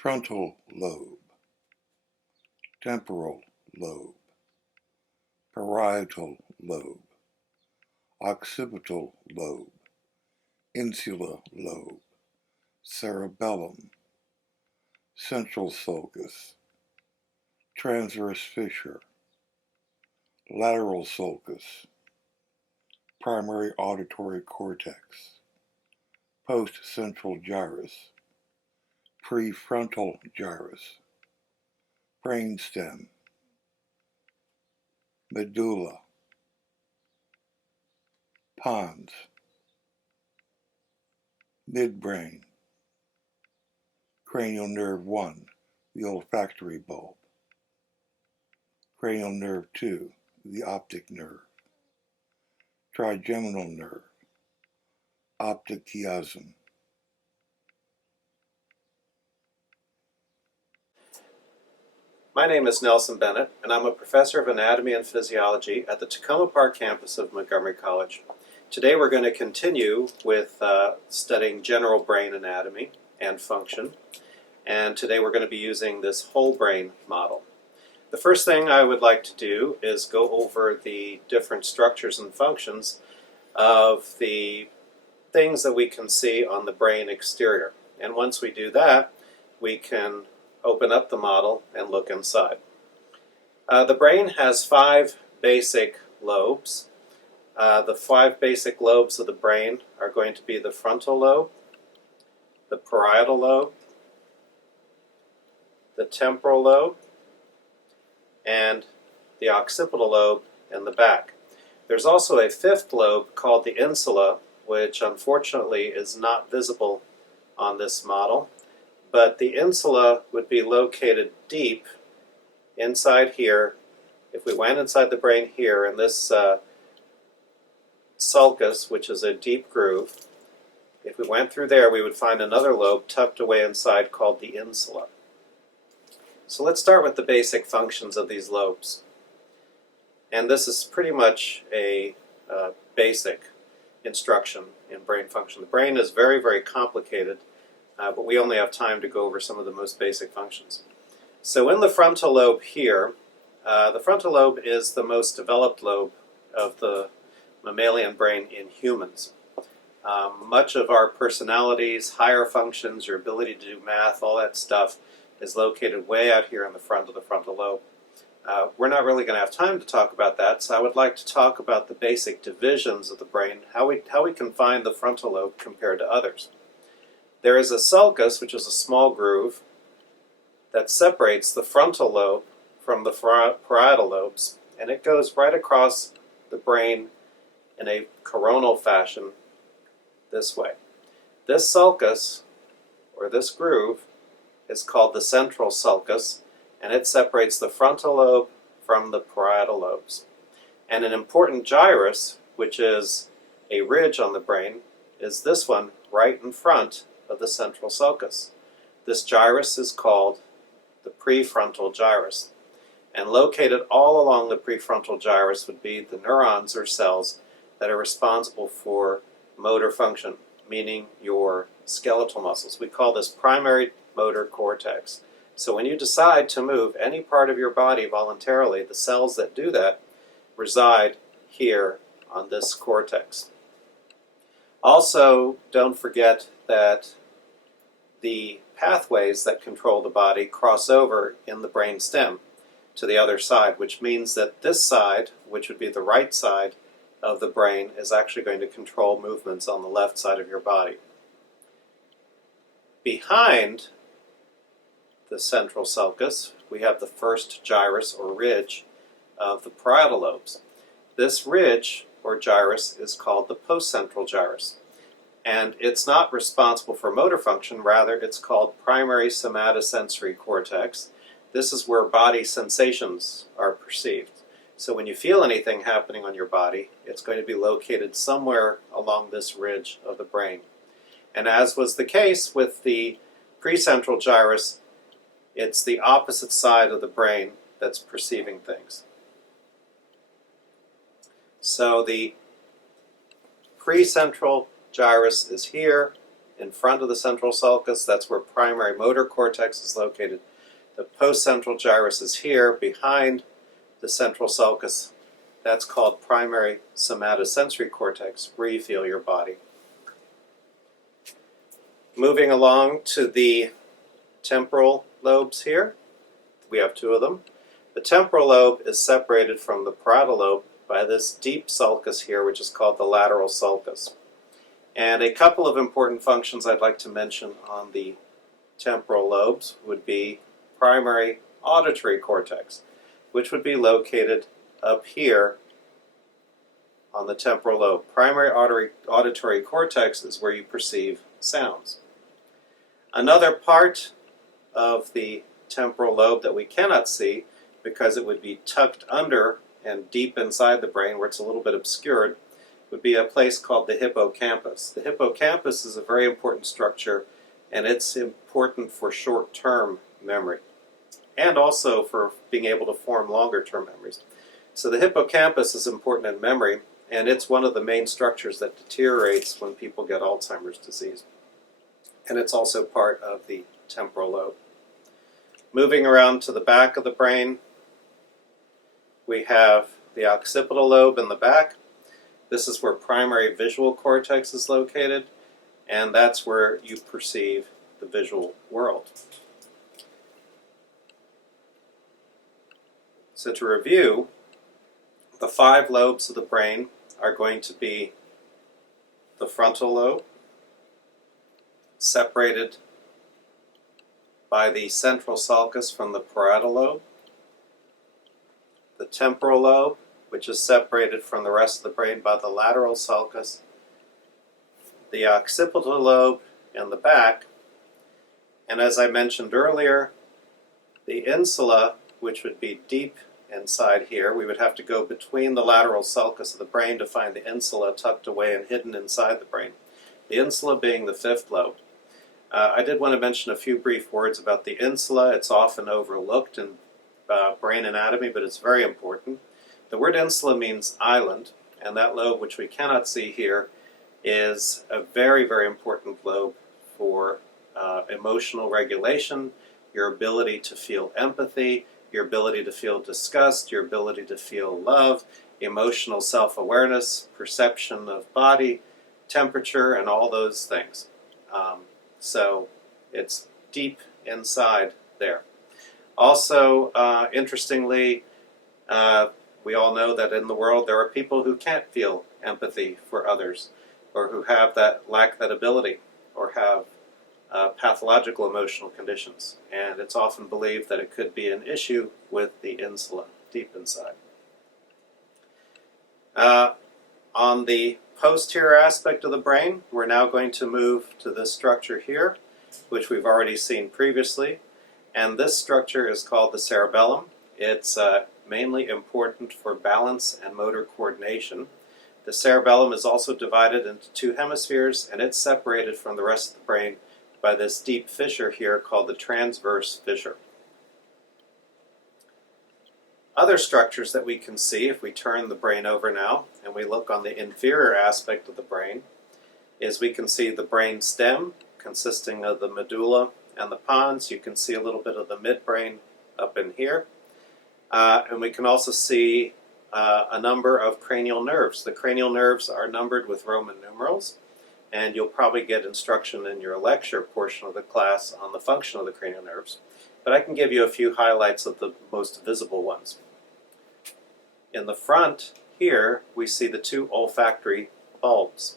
Frontal Lobe, Temporal Lobe, Parietal Lobe, Occipital Lobe, Insular Lobe, Cerebellum, Central Sulcus, Transverse Fissure, Lateral Sulcus, Primary Auditory Cortex, Postcentral Gyrus, Prefrontal Gyrus, Brainstem, Medulla, Pons, Midbrain, Cranial Nerve 1, the olfactory bulb, Cranial Nerve 2, the optic nerve, Trigeminal Nerve, optic chiasm. My name is Nelson Bennett, and I'm a professor of anatomy and physiology at the Tacoma Park campus of Montgomery College. Today we're going to continue with studying general brain anatomy and function, and today we're going to be using this whole brain model. The first thing I would like to do is go over the different structures and functions of the things that we can see on the brain exterior. And once we do that, we can open up the model and look inside. The brain has 5 basic lobes. The 5 basic lobes of the brain are going to be the frontal lobe, the parietal lobe, the temporal lobe, and the occipital lobe in the back. There's also a 5th lobe called the insula, which unfortunately is not visible on this model. But the insula would be located deep inside here. If we went inside the brain here in this sulcus, which is a deep groove, if we went through there, we would find another lobe tucked away inside called the insula. So let's start with the basic functions of these lobes. And this is pretty much a basic instruction in brain function. The brain is very, very complicated. But we only have time to go over some of the most basic functions. So in the frontal lobe here, the frontal lobe is the most developed lobe of the mammalian brain in humans. Much of our personalities, higher functions, your ability to do math, all that stuff is located way out here in the front of the frontal lobe. We're not really going to have time to talk about that, so I would like to talk about the basic divisions of the brain, how we can find the frontal lobe compared to others. There is a sulcus, which is a small groove, that separates the frontal lobe from the parietal lobes, and it goes right across the brain in a coronal fashion this way. This sulcus, or this groove, is called the central sulcus, and it separates the frontal lobe from the parietal lobes. And an important gyrus, which is a ridge on the brain, is this one right in front of the central sulcus. This gyrus is called the prefrontal gyrus. And located all along the prefrontal gyrus would be the neurons or cells that are responsible for motor function, meaning your skeletal muscles. We call this primary motor cortex. So when you decide to move any part of your body voluntarily, the cells that do that reside here on this cortex. Also, don't forget that the pathways that control the body cross over in the brain stem to the other side, which means that this side, which would be the right side of the brain, is actually going to control movements on the left side of your body. Behind the central sulcus, we have the first gyrus or ridge of the parietal lobes. This ridge or gyrus is called the postcentral gyrus. And it's not responsible for motor function, rather it's called primary somatosensory cortex. This is where body sensations are perceived. So when you feel anything happening on your body, it's going to be located somewhere along this ridge of the brain. And as was the case with the precentral gyrus, it's the opposite side of the brain that's perceiving things. So the precentral gyrus is here, in front of the central sulcus. That's where primary motor cortex is located. The postcentral gyrus is here behind the central sulcus. That's called primary somatosensory cortex, where you feel your body. Moving along to the temporal lobes here, we have two of them. The temporal lobe is separated from the parietal lobe by this deep sulcus here, which is called the lateral sulcus. And a couple of important functions I'd like to mention on the temporal lobes would be primary auditory cortex, which would be located up here on the temporal lobe. Primary auditory cortex is where you perceive sounds. Another part of the temporal lobe that we cannot see, because it would be tucked under and deep inside the brain where it's a little bit obscured, would be a place called the hippocampus. The hippocampus is a very important structure, and it's important for short-term memory and also for being able to form longer-term memories. So the hippocampus is important in memory, and it's one of the main structures that deteriorates when people get Alzheimer's disease. And it's also part of the temporal lobe. Moving around to the back of the brain, we have the occipital lobe in the back. This is where primary visual cortex is located, and that's where you perceive the visual world. So to review, the 5 lobes of the brain are going to be the frontal lobe, separated by the central sulcus from the parietal lobe, the temporal lobe, which is separated from the rest of the brain by the lateral sulcus, the occipital lobe in the back, and as I mentioned earlier, the insula, which would be deep inside here. We would have to go between the lateral sulcus of the brain to find the insula tucked away and hidden inside the brain. The insula being the 5th lobe. I did want to mention a few brief words about the insula. It's often overlooked in brain anatomy, but it's very important. The word insula means island, and that lobe, which we cannot see here, is a very, very important lobe for emotional regulation, your ability to feel empathy, your ability to feel disgust, your ability to feel love, emotional self-awareness, perception of body, temperature, and all those things. So it's deep inside there. Also, interestingly, we all know that in the world there are people who can't feel empathy for others, or who have lack that ability, or have pathological emotional conditions. And it's often believed that it could be an issue with the insula deep inside. On the posterior aspect of the brain, we're now going to move to this structure here, which we've already seen previously. And this structure is called the cerebellum. It's mainly important for balance and motor coordination. The cerebellum is also divided into 2 hemispheres, and it's separated from the rest of the brain by this deep fissure here called the transverse fissure. Other structures that we can see if we turn the brain over now and we look on the inferior aspect of the brain is we can see the brain stem consisting of the medulla and the pons. You can see a little bit of the midbrain up in here. And we can also see a number of cranial nerves. The cranial nerves are numbered with Roman numerals, and you'll probably get instruction in your lecture portion of the class on the function of the cranial nerves. But I can give you a few highlights of the most visible ones. In the front here, we see the 2 olfactory bulbs.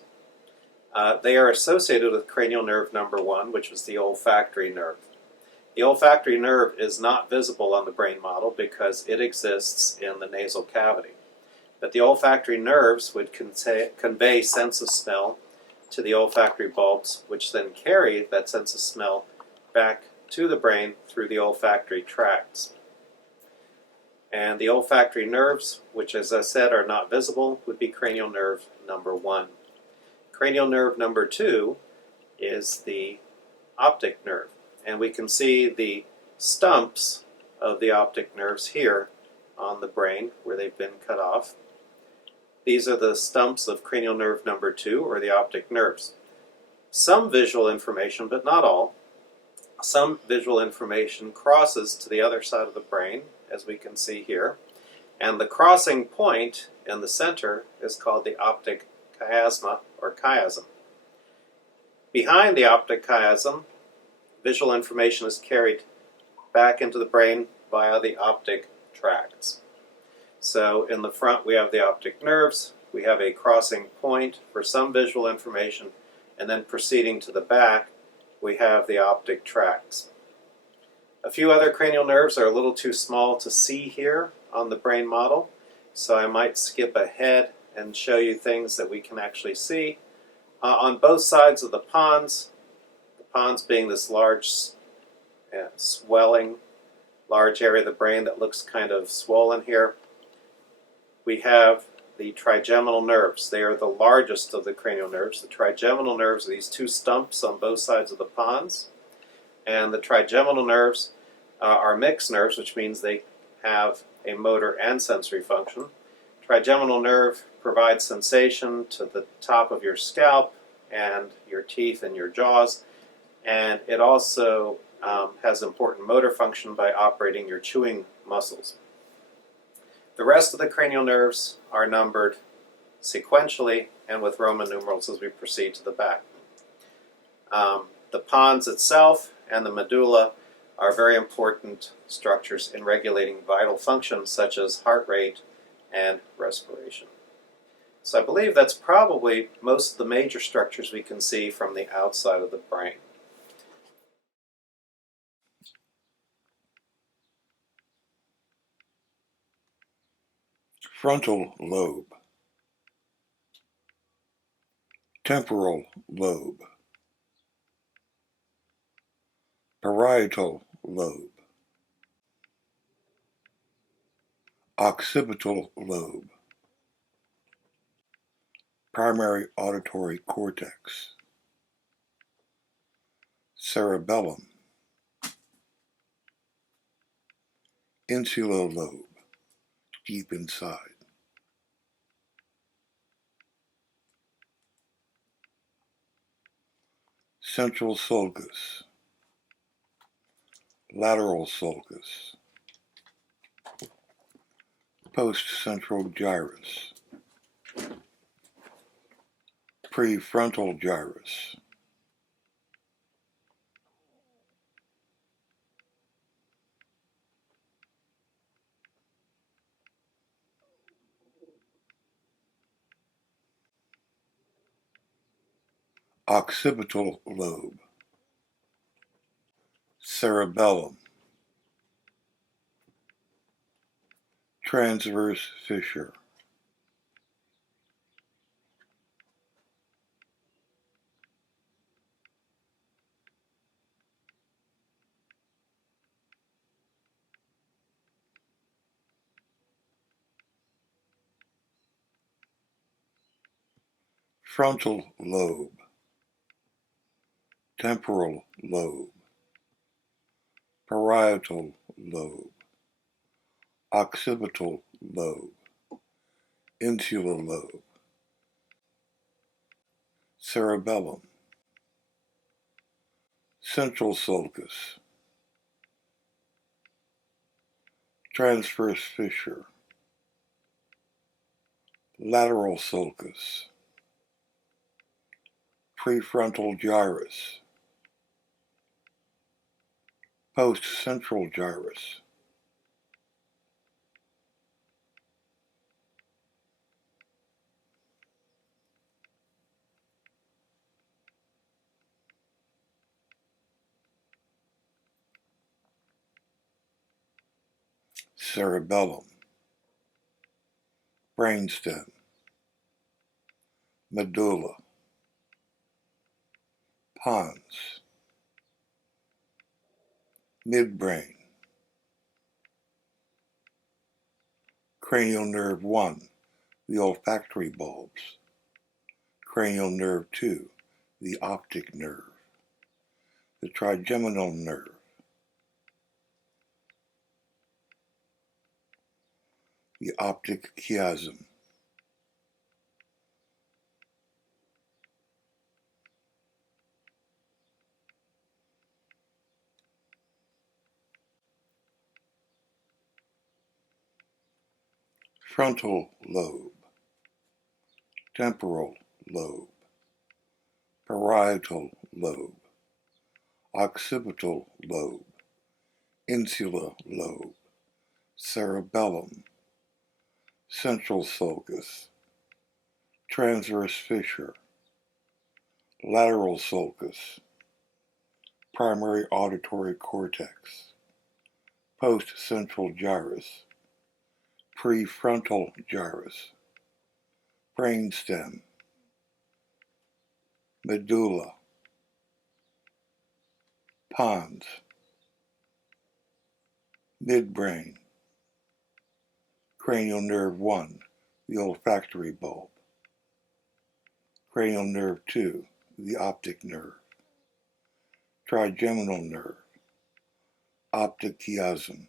They are associated with cranial nerve number 1, which is the olfactory nerve. The olfactory nerve is not visible on the brain model because it exists in the nasal cavity. But the olfactory nerves would convey sense of smell to the olfactory bulbs, which then carry that sense of smell back to the brain through the olfactory tracts. And the olfactory nerves, which as I said are not visible, would be cranial nerve number 1. Cranial nerve number 2 is the optic nerve. And we can see the stumps of the optic nerves here on the brain where they've been cut off. These are the stumps of cranial nerve number 2, or the optic nerves. some visual information, but not all. Some visual information crosses to the other side of the brain, as we can see here. And the crossing point in the center is called the optic chiasma, or chiasm. Behind the optic chiasm, visual information is carried back into the brain via the optic tracts. So in the front we have the optic nerves, we have a crossing point for some visual information, and then proceeding to the back we have the optic tracts. A few other cranial nerves are a little too small to see here on the brain model, so I might skip ahead and show you things that we can actually see. On both sides of the pons being this large swelling, large area of the brain that looks kind of swollen here, we have the trigeminal nerves. They are the largest of the cranial nerves. The trigeminal nerves are these two stumps on both sides of the pons, and the trigeminal nerves are mixed nerves, which means they have a motor and sensory function. Trigeminal nerve provides sensation to the top of your scalp and your teeth and your jaws, and it also has important motor function by operating your chewing muscles. The rest of the cranial nerves are numbered sequentially and with Roman numerals as we proceed to the back. The pons itself and the medulla are very important structures in regulating vital functions such as heart rate and respiration. So I believe that's probably most of the major structures we can see from the outside of the brain. Frontal lobe. Temporal lobe. Parietal lobe. Occipital lobe. Primary auditory cortex. Cerebellum. Insular lobe, deep inside. Central sulcus. Lateral sulcus. Postcentral gyrus. Prefrontal gyrus. Occipital lobe. Cerebellum. Transverse fissure. Frontal lobe. Temporal lobe. Parietal lobe. Occipital lobe. Insular lobe. Cerebellum. Central sulcus. Transverse fissure. Lateral sulcus. Prefrontal gyrus. Postcentral gyrus. Cerebellum. Brainstem. Medulla. Pons. Midbrain. Cranial nerve 1, the olfactory bulbs. Cranial nerve 2, the optic nerve. The trigeminal nerve. The optic chiasm. Frontal Lobe, Temporal Lobe, Parietal Lobe, Occipital Lobe, Insular Lobe, Cerebellum, Central Sulcus, Transverse Fissure, Lateral Sulcus, Primary Auditory Cortex, Postcentral Gyrus, Prefrontal Gyrus, Brainstem, Medulla, Pons, Midbrain, Cranial Nerve 1, the olfactory bulb, Cranial Nerve 2, the optic nerve, Trigeminal Nerve, optic chiasm,